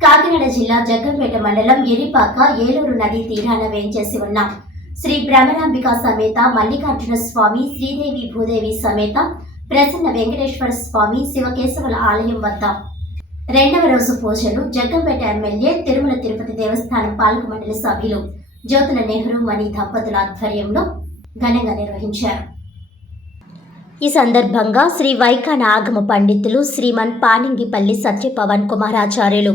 కాకినాడ జిల్లా జగ్గంపేట మండలం ఎరిపాక ఏలూరు నది తీరాన వేంచేసి ఉన్న శ్రీ భ్రమరాంబిక సమేత మల్లికార్జున స్వామి శ్రీదేవి భూదేవి సమేత ప్రసన్న వెంకటేశ్వర స్వామి శివకేశవుల ఆలయం వద్ద రెండవ రోజు పూజలు జగ్గంపేట ఎమ్మెల్యే తిరుమల తిరుపతి దేవస్థానం పాలక మండలి సభ్యులు జ్యోతుల నెహ్రూ మణి దంపతుల ఆధ్వర్యంలో ఘనంగా నిర్వహించారు. ఈ సందర్భంగా శ్రీ వైఖాన ఆగమ పండితులు శ్రీమన్ పానింగిపల్లి సత్యపవన్ కుమారాచార్యులు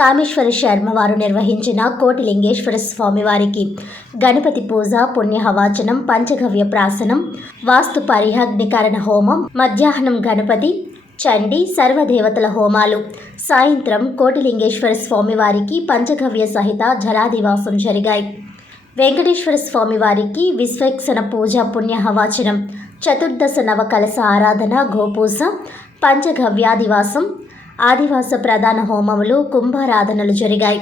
కామేశ్వర శర్మ వారు నిర్వహించిన కోటిలింగేశ్వర స్వామి వారికి గణపతి పూజ, పుణ్యహవాచనం, పంచగవ్య ప్రాసనం, వాస్తు పరిహాగ్నికరణ హోమం, మధ్యాహ్నం గణపతి చండీ సర్వదేవతల హోమాలు, సాయంత్రం కోటిలింగేశ్వర స్వామి వారికి పంచగవ్య సహిత జలాదివాసం జరిగాయి. వెంకటేశ్వర స్వామి వారికి విశ్వక్సన పూజ, పుణ్యహవాచనం, చతుర్దశ నవకలశ ఆరాధన, గోపూజ, పంచగవ్యాదివాసం, ఆదివాస ప్రధాన హోమములు, కుంభారాధనలు జరిగాయి.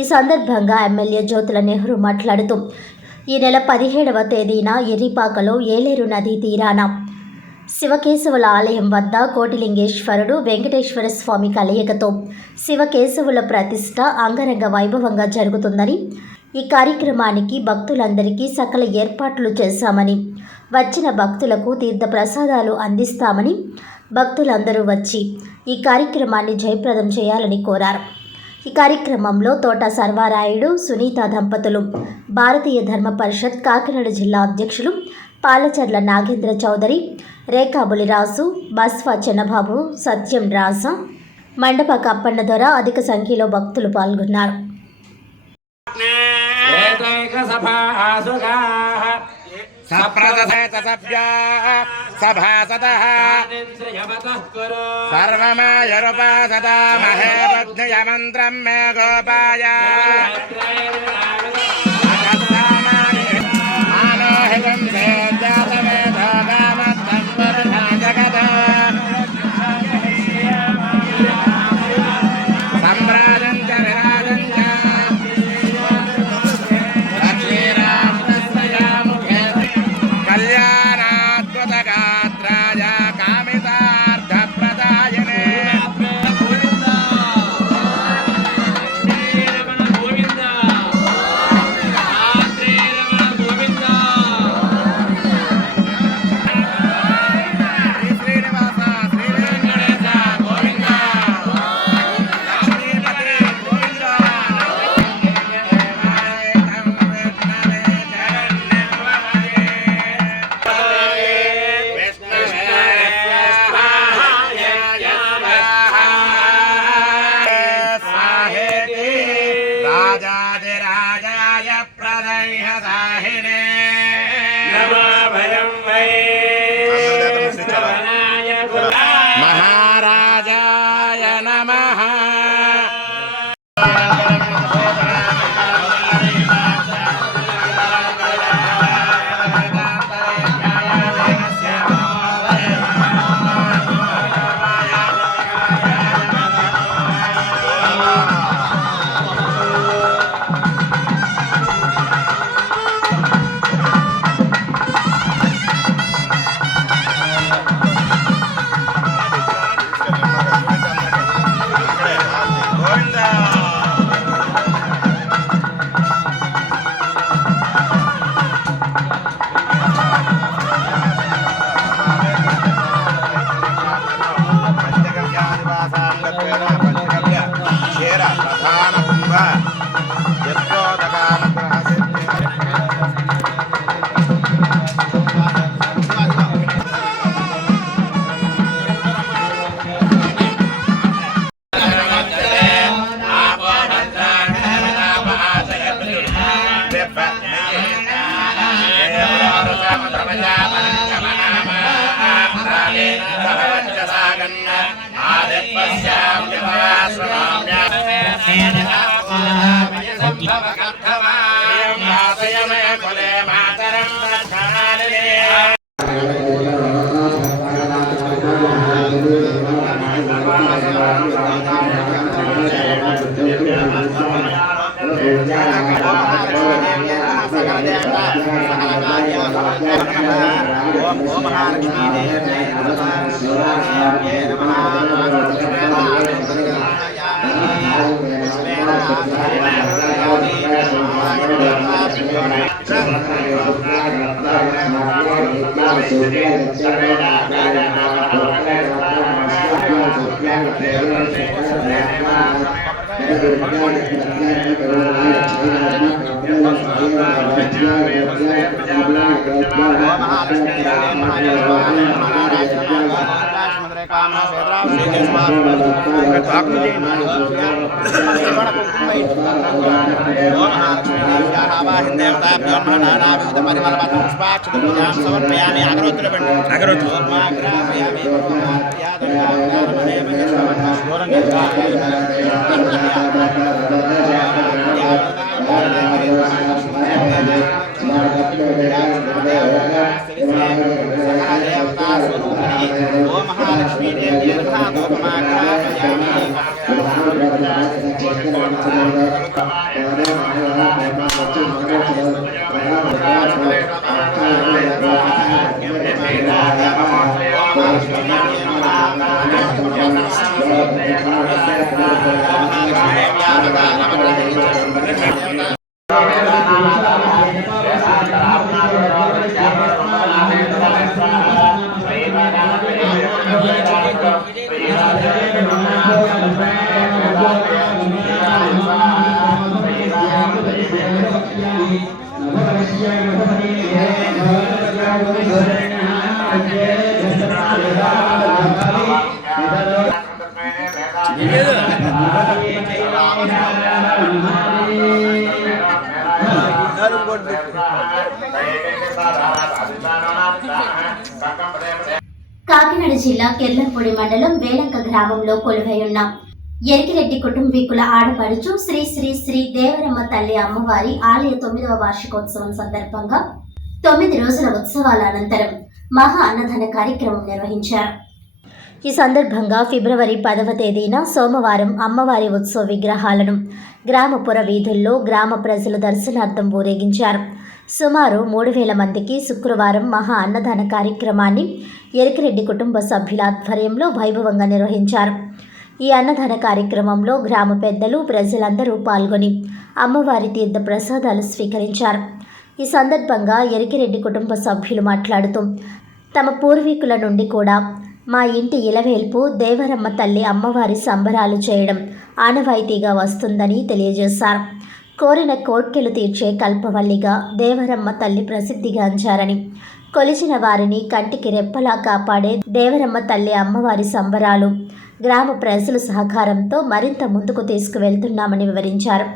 ఈ సందర్భంగా ఎమ్మెల్యే జ్యోతుల నెహ్రూ మాట్లాడుతూ ఈ నెల 17వ తేదీన ఎర్రిపాకలో ఏలేరు నదీ తీరాన శివకేశవుల ఆలయం వద్ద కోటిలింగేశ్వరుడు వెంకటేశ్వర స్వామి కలయికతో శివకేశవుల ప్రతిష్ట అంగరంగ వైభవంగా జరుగుతుందని, ఈ కార్యక్రమానికి భక్తులందరికీ సకల ఏర్పాట్లు చేశామని, వచ్చిన భక్తులకు తీర్థ ప్రసాదాలు అందిస్తామని, భక్తులందరూ వచ్చి ఈ కార్యక్రమాన్ని జయప్రదం చేయాలని కోరారు. ఈ కార్యక్రమంలో తోట సర్వారాయుడు, సునీత దంపతులు, భారతీయ ధర్మ పరిషత్ కాకినాడ జిల్లా అధ్యక్షులు పాలచర్ల నాగేంద్ర చౌదరి, రేఖాబులి రాసు, బస్వా చెన్నబాబు, సత్యం రాజ, మండప కప్పన్న దొర అధిక సంఖ్యలో భక్తులు పాల్గొన్నారు. మంత్రం మే గోపాయ महाराजाय नमः। ఓం కాకినాడ జిల్లా కెర్లంపూడి మండలం వేలంక గ్రామంలో కొలువై ఉన్న ఎరికిరెడ్డి కుటుంబీకుల ఆడపడుచు శ్రీ శ్రీ శ్రీ దేవరమ్మ తల్లి అమ్మవారి ఆలయ 9వ వార్షికోత్సవం సందర్భంగా 9 రోజుల ఉత్సవాల అనంతరం మహా అన్నదాన కార్యక్రమం నిర్వహించారు. ఈ సందర్భంగా ఫిబ్రవరి 10వ తేదీన సోమవారం అమ్మవారి ఉత్సవ విగ్రహాలను గ్రామపుర వీధుల్లో గ్రామ ప్రజలు దర్శనార్థం ఊరేగించారు. సుమారు 3000 మందికి శుక్రవారం మహా అన్నదాన కార్యక్రమాన్ని ఎరికిరెడ్డి కుటుంబ సభ్యుల ఆధ్వర్యంలో వైభవంగా నిర్వహించారు. ఈ అన్నదాన కార్యక్రమంలో గ్రామ పెద్దలు ప్రజలందరూ పాల్గొని అమ్మవారి తీర్థ ప్రసాదాలు స్వీకరించారు. ఈ సందర్భంగా ఎరికిరెడ్డి కుటుంబ సభ్యులు మాట్లాడుతూ తమ పూర్వీకుల నుండి కూడా మా ఇంటి ఇలవేల్పు దేవరమ్మ తల్లి అమ్మవారి సంబరాలు చేయడం ఆనవాయితీగా వస్తుందని తెలియజేశారు. కోరిన కోర్కెలు తీర్చే కల్పవల్లిగా దేవరమ్మ తల్లి ప్రసిద్ధిగాంచారని, కొలిచిన వారిని కంటికి రెప్పలా కాపాడే దేవరమ్మ తల్లి అమ్మవారి సంబరాలు గ్రామ ప్రజల సహకారంతో మరింత ముందుకు తీసుకువెళ్తున్నామని వివరించారు.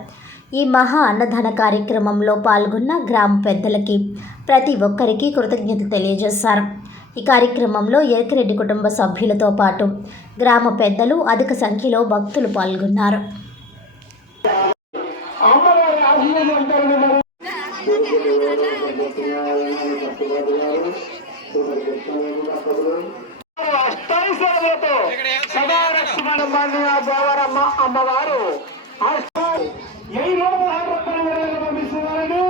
ఈ మహా అన్నదాన కార్యక్రమంలో పాల్గొన్న గ్రామ పెద్దలకి ప్రతి ఒక్కరికి కృతజ్ఞతలు తెలియజేశారు. ఈ కార్యక్రమంలో ఎరికిరెడ్డి కుటుంబ సభ్యులతో పాటు గ్రామ పెద్దలు అధిక సంఖ్యలో భక్తులు పాల్గొన్నారు. అమ్మవారు పంపిస్తున్నారని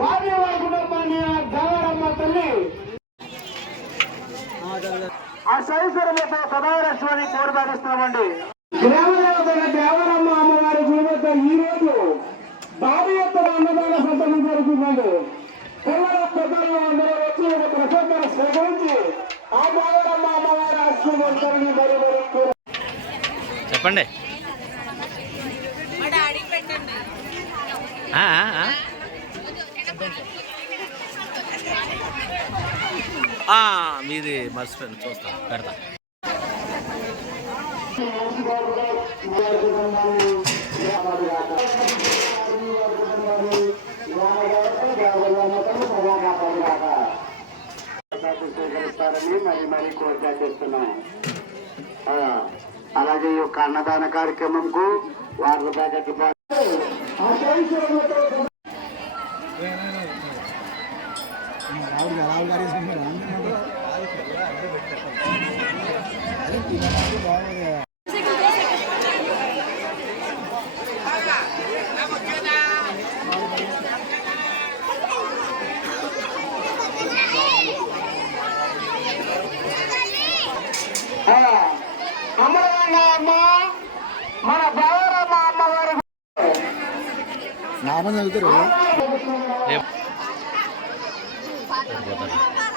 వారి కుటుంబాన్ని దేవరమ్మ తల్లి ఆ సైశ్వరతో సదాలక్ష్మణి కోరిపాటిస్తున్నామండి. గ్రామదేవతైన దేవరమ్మ అమ్మవారి గుడితో ఈ రోజు భారీ ఎత్తున అన్నదాన సంతకం జరుగుతుందండి. పిల్లల పెద్దలు అందరూ వచ్చి ఒక ప్రసాదాన్ని స్వీకరించి ఆ దేవరమ్మ అమ్మవారి ఆశీర్వదించాలని మరి చెప్పండి. మీది మర్చిపోయింది, చూస్తాను, పెడతా. మరి కోరిక చేస్తున్నాం. అలాగే ఈ యొక్క అన్నదాన కార్యక్రమంకు వారి ప్యాకెట్ అమ్మ మన దేవరమ్మ అమ్మవారి రేపు పోతారు.